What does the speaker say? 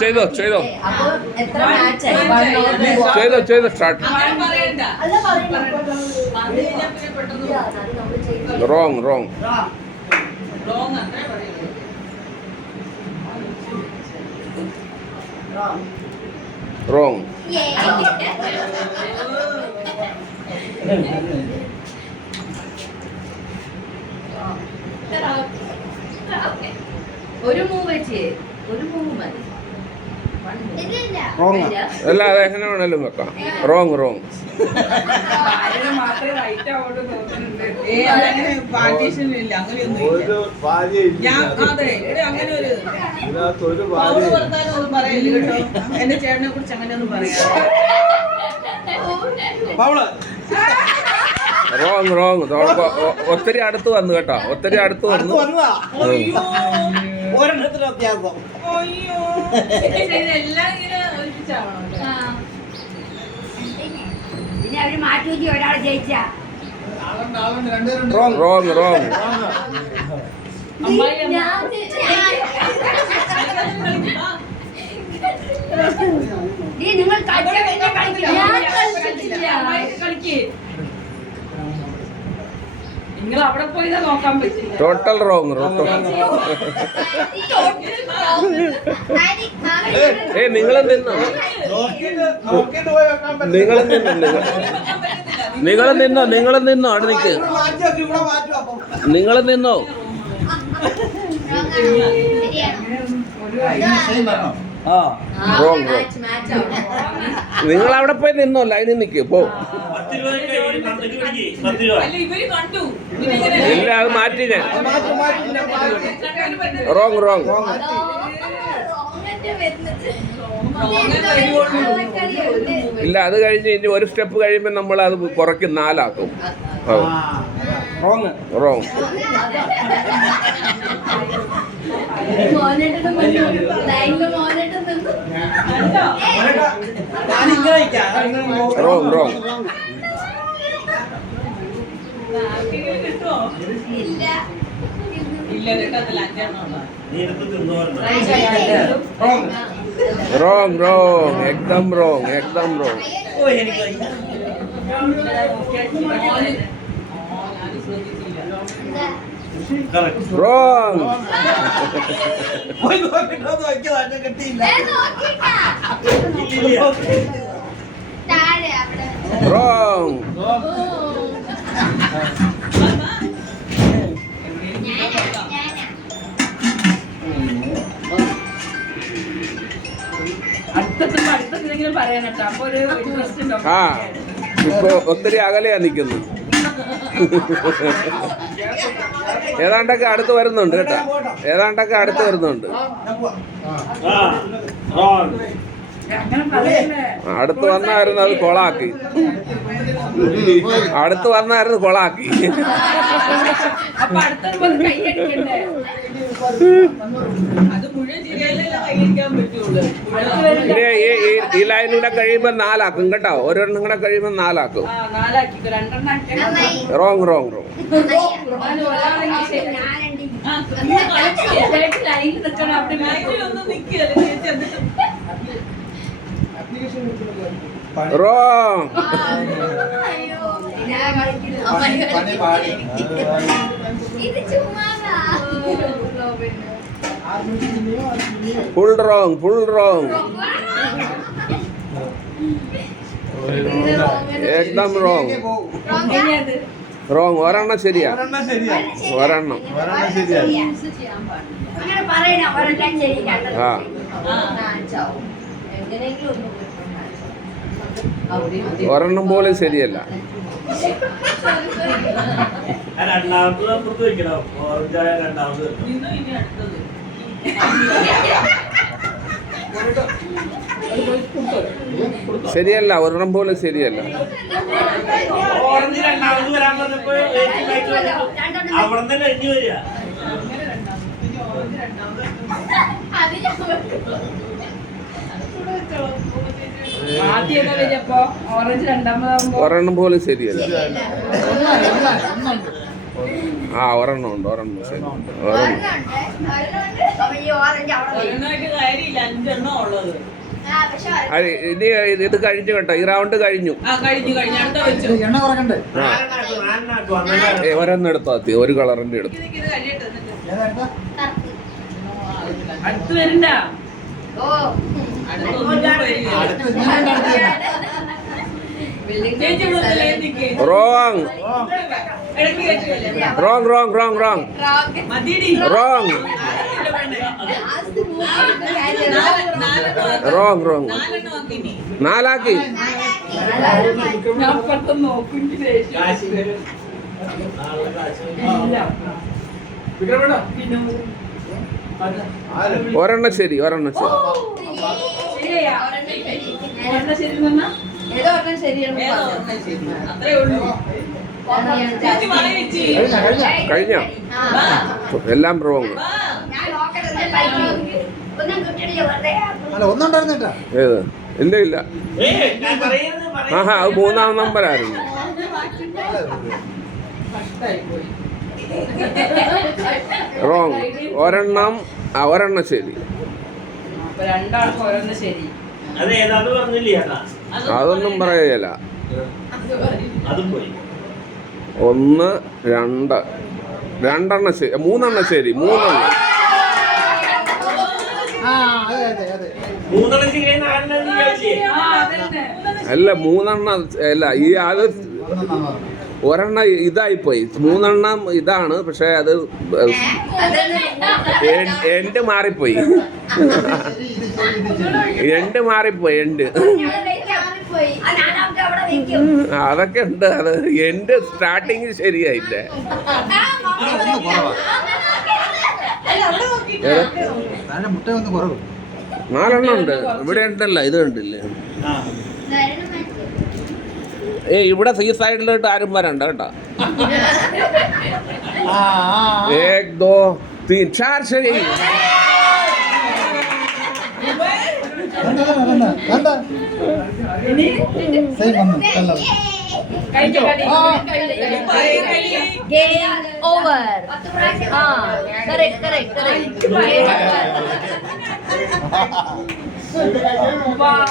ചെയ്തോ ചെയ്തോ ചെയ്തോ ചെയ്തോ സ്റ്റാർട്ട്. Wrong wrong wrong. ഒരു മൂവ് വെച്ച് ഒരു മൂവ് മതി. അല്ല അത് എങ്ങനെ വേണേലും വെക്കാം. Wrong wrong. എന്റെ ചേട്ടനെ കുറിച്ച് അങ്ങനെയൊന്നും പറയാം. Wrong wrong. ഒത്തിരി അടുത്ത് വന്നു കേട്ടോ, ഒത്തിരി അടുത്ത് വന്നു. പിന്നെ അവര് മാറ്റി വെച്ച് ഒരാൾ ജയിച്ച റോങ് റോങ് റോങ്. നിങ്ങൾ നിങ്ങൾ അവിടെ പോയി നോക്കാൻ പറ്റില്ല. Total wrong. നിങ്ങളും നിന്നോ, നിങ്ങളും നിന്നോ, നിങ്ങളും നിന്നോ, നിങ്ങളും നിന്നോ, അവിടെ നിൽക്ക്, നിങ്ങളും നിന്നോ. Wrong wrong. നിങ്ങൾ അവിടെ പോയി നിന്നോ, ലൈനിൽ നിൽക്ക് പോ. ഇല്ല അത് മാറ്റി ഞാൻ. Wrong wrong. ഇല്ല അത് കഴിഞ്ഞ് ഇനി ഒരു സ്റ്റെപ്പ് കഴിയുമ്പോൾ നമ്മൾ അത് കുറയ്ക്കും, 4 ആക്കും. Wrong wrong. Wrong wrong. Wrong wrong. एकदम റോങ്, एकदम റോങ്. റോങ്. റോങ്. ആ ഇപ്പൊ ഒത്തിരി അകലെയാ നിൽക്കുന്നു. ഏതാണ്ടൊക്കെ അടുത്ത് വരുന്നുണ്ട് കേട്ടോ, ഏതാണ്ടൊക്കെ അടുത്ത് വരുന്നുണ്ട്. അടുത്ത് വന്നായിരുന്നു അത് കൊളാക്കി, അടുത്ത് വന്നായിരുന്നു കൊളാക്കി. ഈ ലൈനിലൂടെ കഴിയുമ്പോ 4 ആക്കും കേട്ടോ, ഒരെണ്ണം കൂടെ കഴിയുമ്പോ 4 ആക്കും. Wrong wrong wrong. Wrong. Full wrong, full wrong. एकदम റോങ്. റോങ്. ഒരെണ്ണം ശരിയാ, ഒരെണ്ണം. ആ ഒരെണ്ണം പോലും ശരിയല്ല. ശരിയല്ല, ഒരെണ്ണം പോലും ശരിയല്ല. ഒരെണ്ണം പോലും ശരിയല്ല. ഒരെണ്ണം ഉണ്ട്, ഒരെണ്ണം ശരി. ഒരെണ്ണം. അപ്പൊ ഈ ഓറഞ്ച് അവിടെ വെയ്. ഒരെണ്ണമായിട്ട് കാര്യമില്ല, 5 എണ്ണം ഉള്ളത്. ഇനി ഇത് കഴിഞ്ഞു കേട്ടോ, ഈ റൗണ്ട് കഴിഞ്ഞു. കഴിഞ്ഞു അടുത്ത വെച്ചു. എണ്ണ കുറക്കണ്ടേ? ഒരെണ്ണം എടുത്താൽ മതി, ഒരു കളറിന്റെ എടുത്തു. ഇത് കഴിയട്ടെ എന്നിട്ട്. ഏതാ? അടുത്ത് വരണ്ട. ഓ അടുത്തൊന്നും വരില്ല. അടുത്ത് ഞാൻ ചേച്ചി ഇവിടെ ഒന്നില്ലേ നിക്ക്. റോങ് ഇടയ്ക്ക് കയറ്റില്ലേ. റോങ് റോങ് റോങ് റോങ് മതിയടി. റോങ് റോങ് റോങ് 4 ആക്കി ഇനി. 4 ആക്കി. ഞാൻ പെട്ടെന്ന് നോക്കും. ഒരെണ്ണം ശരി, ഒരെണ്ണം ശരി. ശരിയാ. ഒരെണ്ണം ശരി എന്ന് പറഞ്ഞാ? ഏതോ ഒരെണ്ണം ശരിയാണ് ഏതോ ഒരെണ്ണം ശരി. അത്രേ ഉള്ളൂ. ചേച്ചി വായ വെച്ച്. കഴിഞ്ഞോ? എല്ലാം റോങ്. വാ. ഞാൻ നോക്കട്ടെ. ഒന്നും കിട്ടണില്ല വെറുതെ. അല്ല ഒന്നുണ്ടായിരുന്നേട്ടാ. ഏത്? ഇല്ല ഇല്ല. ആഹാ, അത് 3-ാം നമ്പറായിരുന്നു. കഷ്ടായി പോയി. റോങ്. ഒരെണ്ണം ശരി. അപ്പൊ രണ്ടാൾക്കും ഓരോന്ന് ശരി. അതൊന്നും പറയല. 1 2 2 ശരി, 3 ശരി, 3. ആ അതെ അതെ അതെ. അല്ല 3 അല്ല, ഈ അത് ഒരെണ്ണം ഇതായിപ്പോയി. 3 ഇതാണ്, പക്ഷെ അത് എണ്ട് മാറിപ്പോയി. എണ്ട് മാറിപ്പോയി, എണ്ട്. അതൊക്കെ ഉണ്ട്. അത് എന്റെ സ്റ്റാർട്ടിങ് ശരിയായില്ല. താഴെ മുട്ട ഒന്ന് കുറവ്. 4 ഉണ്ട്. ഇവിടെ ഉണ്ടല്ലോ, ഇത് കണ്ടില്ലേ? ഇവിടെ ഈ സൈഡിലോട്ട് ആരും വരണ്ട കേട്ടോ. 1 2 3 4 ശരി. Game over. Correct. Wow.